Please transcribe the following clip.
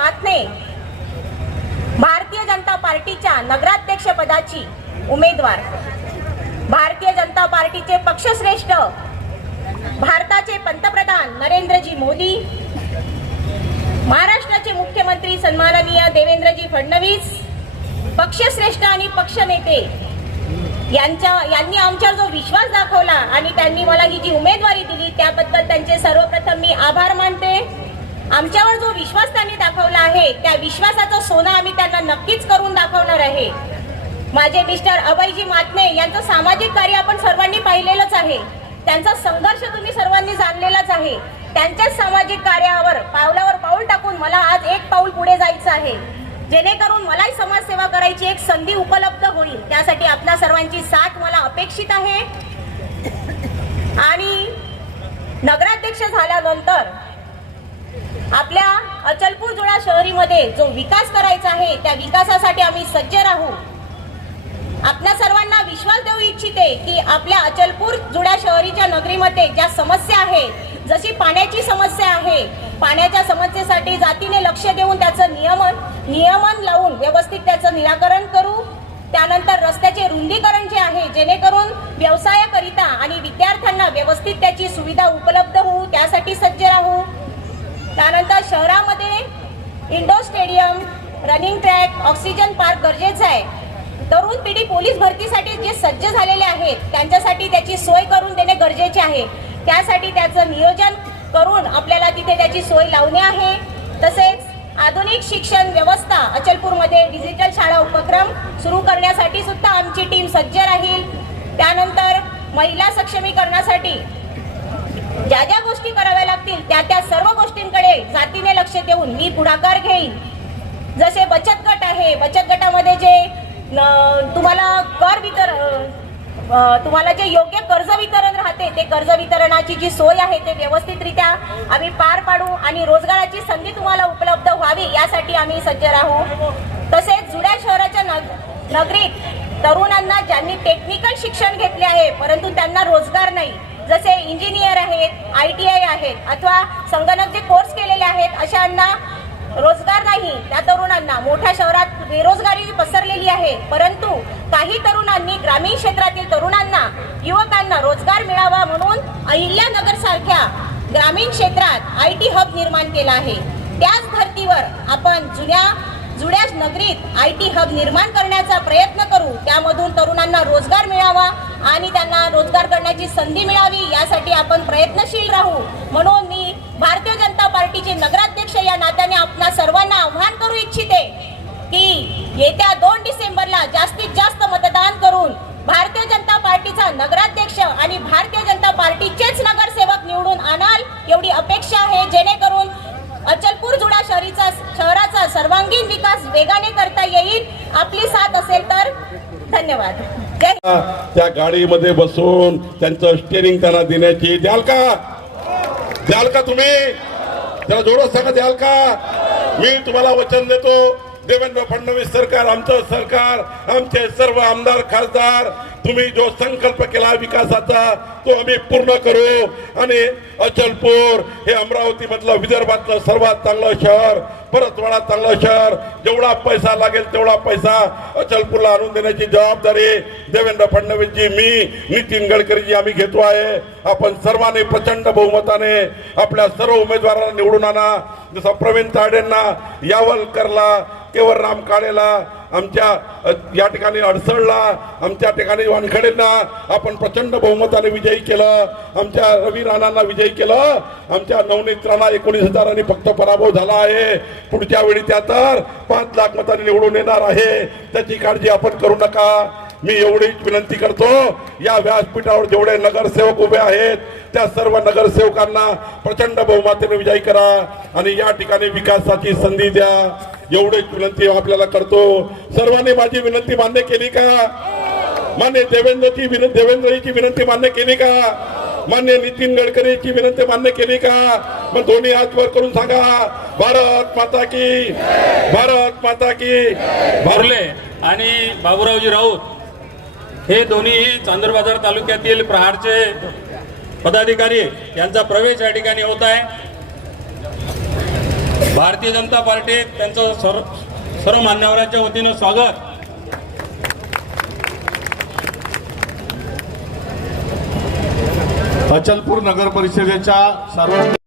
महात्मे भारतीय जनता पार्टीच्या नगराध्यक्ष पदाची उमेदवार. भारतीय जनता पार्टीचे पक्षश्रेष्ठ भारताचे पंतप्रधान नरेंद्रजी मोदी महाराष्ट्राचे मुख्यमंत्री सन्माननीय देवेंद्रजी फडणवीस पक्षश्रेष्ठ आणि पक्षनेते यांच्या यांनी आमच्यावर जो विश्वास दाखवला आणि त्यांनी मला ही जी उमेदवारी दिली त्याबद्दल त्यांचे सर्वप्रथम मी आभार मानते. आमच्यावर जो विश्वास त्यांनी दाखवला आहे त्या विश्वासाचं सोनं आम्ही त्यांना नक्कीच करून दाखवणार आहे. माझे मिस्टर अभयजी मातने यांचं सामाजिक कार्य आपण सर्वांनी पाहिलेलंच आहे. त्यांचा संघर्ष तुम्ही सर्वांनी जाणलेलाच आहे. त्यांच्याच सामाजिक कार्यावर पावलावर पाऊल टाकून मला आज एक पाऊल पुढे जायचं आहे. जेणेकरून मलाही समाजसेवा करायची एक संधी उपलब्ध होईल. त्यासाठी आपल्या सर्वांची साथ मला अपेक्षित आहे. आणि नगराध्यक्ष झाल्यानंतर आपल्या अचलपूर जुळा शहरीमध्ये जो विकास करायचा आहे त्या विकासासाठी आम्ही सज्ज राहू. आपल्या सर्वांना विश्वास देऊ इच्छिते की आपल्या अचलपूर जुड्या शहरीच्या नगरीमध्ये ज्या समस्या आहेत जशी पाण्याची समस्या आहे पाण्याच्या समस्येसाठी जातीने लक्ष देऊन त्याचं नियमन नियमन लावून व्यवस्थित त्याचं निराकरण करू. त्यानंतर रस्त्याचे रुंदीकरण जे आहे जेणेकरून व्यवसायाकरिता आणि विद्यार्थ्यांना व्यवस्थित त्याची सुविधा उपलब्ध होऊ त्यासाठी सज्ज त्यानंतर शहरामध्ये indoor stadium running track oxygen park गरजेचं आहे. तरुण पिढी पोलीस भरतीसाठी जे सज्ज झालेले आहेत त्यांच्यासाठी त्याची सोय करून देणे गरजेचे आहे. त्यासाठी त्याचं नियोजन करून आपल्याला तिथे त्याची सोय लावणे आहे. तसेच आधुनिक शिक्षण व्यवस्था अचलपूरमध्ये डिजिटल शाळा उपक्रम सुरू करण्यासाठी सुद्धा आमची टीम सज्ज राहील. त्यानंतर महिला सक्षमीकरणासाठी ज्या ज्या गोष्टी कराव्या लागतील त्या त्या सर्व गोष्टींकडे जातीने लक्ष देऊन मी पुढाकार घेईन. जसे बचत गट आहे बचत गटामध्ये जे न- तुम्हाला कर वितरण तुम्हाला जे योग्य कर्ज वितरण राहते ते कर्ज वितरणाची जी सोय आहे ते व्यवस्थितरित्या आम्ही पार पाडू आणि रोजगाराची संधी तुम्हाला उपलब्ध व्हावी यासाठी आम्ही सज्ज राहू. तसेच जुड्या शहराच्या नग नगरीत तरुणांना ज्यांनी टेक्निकल शिक्षण घेतले आहे परंतु त्यांना रोजगार नाही जसे इंजिनियर आहेत आय टी आय आहेत अथवा संगणक जे कोर्स केलेले आहेत अशांना रोजगार नाही त्या तरुणांना. मोठ्या शहरात बेरोजगारी पसरलेली आहे. परंतु काही तरुणांनी ग्रामीण क्षेत्रातील तरुणांना युवकांना रोजगार मिळावा म्हणून अहिल्यानगर सारख्या ग्रामीण क्षेत्रात आय टी हब निर्माण केला आहे. त्याच धर्तीवर आपण जुन्या जुड्या नगरीत आय टी हब निर्माण करण्याचा प्रयत्न करू. त्यामधून तरुणांना रोजगार मिळावा आणि त्यांना रोजगार करण्याची संधी मिळावी यासाठी आपण प्रयत्नशील राहू. म्हणून मी भारतीय जनता पार्टीचे नगराध्यक्ष या नात्याने आपणा सर्वांना आव्हान करू इच्छिते की येत्या दोन डिसेंबरला जास्तीत जास्त मतदान करून भारतीय जनता पार्टीचा नगराध्यक्ष आणि भारतीय जनता पार्टीचेच नगरसेवक निवडून आणाल एवढी अपेक्षा आहे. जेणेकरून अचलपूर जुडा शहरीचा शहराचा सर्वांगीण विकास वेगाने करता येईल. आपली साथ असेल तर धन्यवाद. त्या गाडीमध्ये बसून त्यांचं स्टेरिंग त्यांना देण्याची द्याल का? द्याल का तुम्ही? त्याला जोडच सांगा द्याल का? मी तुम्हाला वचन देतो. देवेंद्र फडणवीस सरकार आमचं सरकार आमचे सर्व आमदार खासदार तुम्ही जो संकल्प केला विकासाचा तो आम्ही पूर्ण करू. आणि अचलपूर हे अमरावती मधलं विदर्भातलं सर्वात चांगलं शहर परतवाडा चांगलं शहर. जेवढा पैसा लागेल तेवढा पैसा अचलपूरला आणून देण्याची जबाबदारी देवेंद्र फडणवीसजी मी नितीन गडकरीजी आम्ही घेतो आहे. आपण सर्वांनी प्रचंड बहुमताने आपल्या सर्व उमेदवारांना निवडून आणा. जसं प्रवीण ताडेंना यावलकरला केवळ राम काळेला आमच्या या ठिकाणी अडसळला आमच्या ठिकाणी वानखडेंना आपण प्रचंड बहुमताने विजयी केलं आमच्या रवी राणांना विजयी केलं आमच्या नवनेत्रांना एकोणीस हजारांनी फक्त पराभव झाला आहे. पुढच्या वेळी त्या तर पाच लाख मतांनी निवडून येणार आहे. त्याची काळजी आपण करू नका. मी एवढीच विनंती करतो या व्यासपीठावर जेवढे नगरसेवक उभे आहेत त्या सर्व नगरसेवकांना प्रचंड बहुमताने विजयी करा आणि या ठिकाणी विकासाची संधी द्या. एवढीच विनंती आपल्याला करतो. सर्वांनी माझी विनंती मान्य केली का? मान्य देवेंद्रची विनंती देवेंद्रजीची विनंती मान्य केली का? मान्य नितीन गडकरीची विनंती मान्य केली का? मग दोन्ही हात वर करून सांगा. भारत माता की भारत माता की. भरले आणि बाबूरावजी राऊत हे दोन्ही चांदूर बाजार तालुक्यातील प्रहारचे पदाधिकारी यांचा प्रवेश या ठिकाणी होत आहे. भारतीय जनता पार्टीत त्यांचं सर्व सर्व मान्यवरांच्या वतीनं स्वागत. अचलपूर नगर परिषदेच्या सर्व